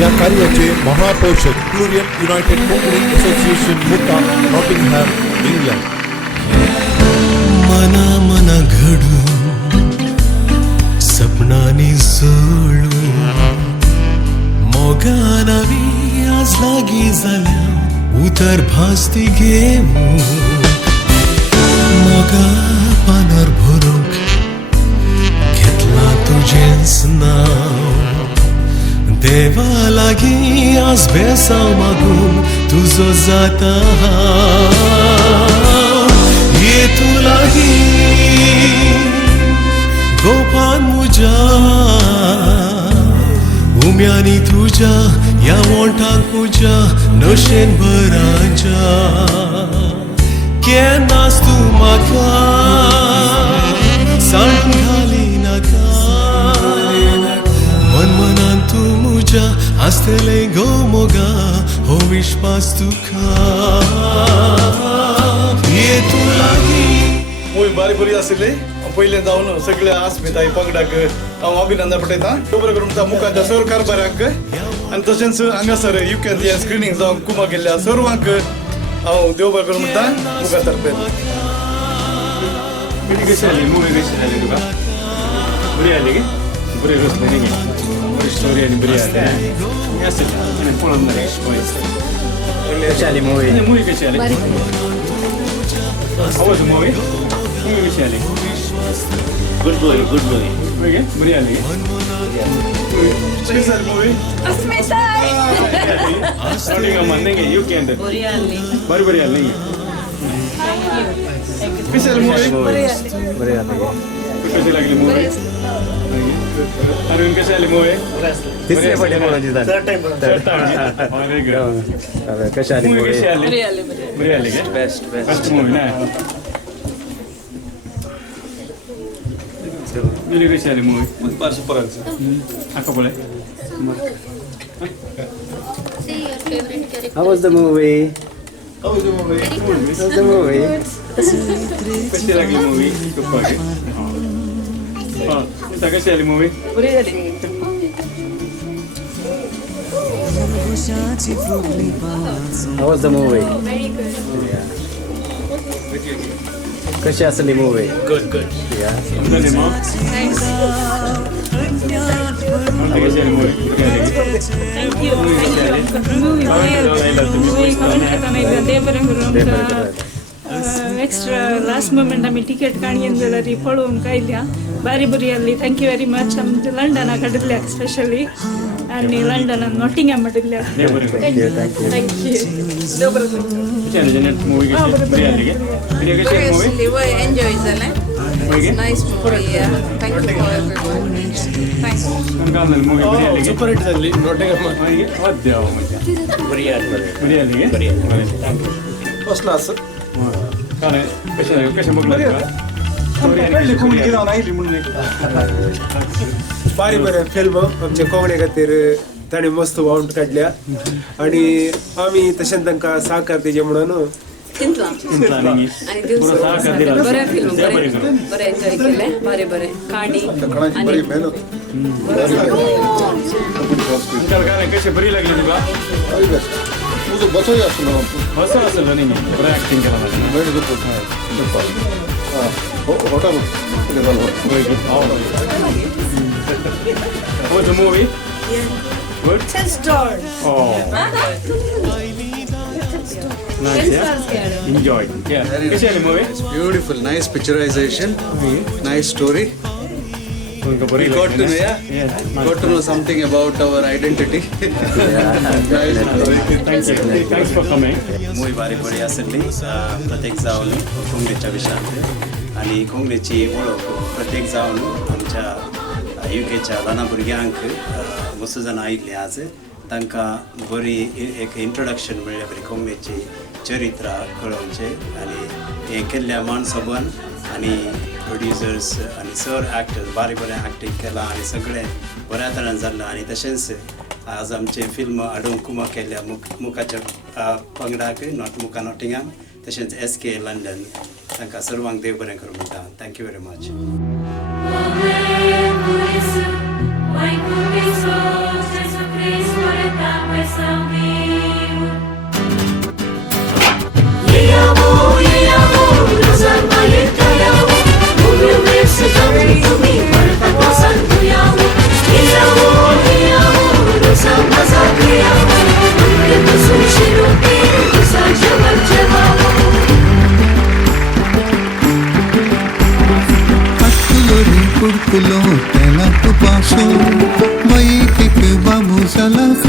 या कार्याचे महापोषक Florian United Konkani association मुक्का नॉटिंगहॅम इंग्लंड. मना मना घडू सपनांनी जोडू मोगानावी आज लागी जाल्या उतर भासती घेऊ मोगा पानार भरूंक घेतला तुजेंच नाव देवा लागी आज बेसाव मागून तुझो जाता ये तू लागी गोपान मुजा उम्यानी तुझ्या या मोठाक पूजा नशेन भरांच्या केन्नाच तू म्हाका सांड घाली नाका मनमनान तू मुजा आसतले गो मोगा हो विश्वास तुका ये तू लागी मूवी बारी बरी आसली पहिले जावन सगळे आस्मिताय पंगडाक हांव अभिनंदन पठयता बरें करून मुखाच्या सर्व कारभारांक आनी तशेंच हांगासर युकेन स्क्रिनींग जावंक कुमा गेल्ल्या सर्वांक हांव देव बरें करून म्हणटा मुखा तर्फे. कशी जाली मुवी कशी जाली तुका बरी जाली गे बरी रचली न्ही बरी स्टोरी आनी बरी जाली आसली पळोवन मरे कशी जाली मुवी मुवी कशी जाली आवज मुवी मुवी कशी जाली गुड मूवी ओके बरी जाली कशी जाली मुवी अस्मिताय नॉटिंगहॅम न्ही यू कॅन बरी जाली बरी जाली कशी जाली मुवी बरी जाली कशी लागली मुवी अरविंद कशी जाली मुवी तिसरे पडे पळोवची जाली कशी जाली मुवी मुवी कशी जाली बरी जाली बरी जाली गे बेस्ट बेस्ट मुवी ना बरी कशी जाली मुवी सुपर आका पळय How was the movie? How was the movie? How was the movie? कशी लागली मुवी तुपाकी तुका कशी जाली मुवी बरी जाली How was the movie? very good कशी असली movie? Good Yeah. तुमचं नेम कशी जाली movie thank you extra last moment आमी टिकेट काणयेन जाल्यार पळोवंक आयल्या बारी बरी जाल्ली थँक्यू वेरी मच आमच्या लंडनाक हाडिल्ल्याक स्पेशली आनी लंडनान नॉटिंगहॅम हाडिल्ल्याक थँक्यू देव बरें करूं. मुवी कशी बरी जाली गे बरी कशी जाली movie Really enjoy the nice movie. Yeah. Thank you for everyone. Thanks. तुमकां जाली मुवी बरी जाली गे सुपर हिट जाल्ली नॉटिंगहॅम देवा मजा बरी जाली गे फर्स्ट क्लास काय कशी जाली कशी बघला बारी बरें फिल्म आमच्या कोंकणी खातीर ताणें मस्त वावंट काडल्या आनी आमी तशेंच तांकां सहकार दिजे म्हणून Tintla. आणि बरें फिल्म बरें एन्जॉय केलें बरें काणी बरी मेहनत तुमकां कशी बरी लागली तुका बरी बेस्ट तुझं बसोय आसलो असं असेल न्ही बरें ऍक्टिंग केला वेरी गुड होटा How was the movie? Good? 10 stars. Oh. Nice, yeah? Enjoyed. Yeah. कशी आली movie? Beautiful, nice picturization, nice story. तुमकां बरी We got to know, got to know something about our identity. Thanks for coming. Movie बारी बरी आसली प्रत्येक जावन कोंकणीच्या विशयांत आनी कोंकणीची वळख प्रत्येक जावन आमच्या युकेच्या ल्हान भुरग्यांक वस्तू जाण आयिल्ली आज तांकां बरी एक इंट्रोडक्शन मेळ्ळें बरी कोंकणीची चरित्रां कळोवचे आनी हें केल्ल्या माणसोबन आनी प्रोड्युसर्स आनी सर एक्टर्स बरें एक्टींग केलां आनी सगळें बऱ्या तरेन जाल्लें आनी तशेंच आज आमचे फिल्म हाडूंक कुमा केल्या मुखाच्या पंगडाक मुका नॉटिंगहॅम तशेंच SK लंडन तांकां सर्वांक देव बरें करूं म्हणटा thank you very much Kurkulo, tela tu paso.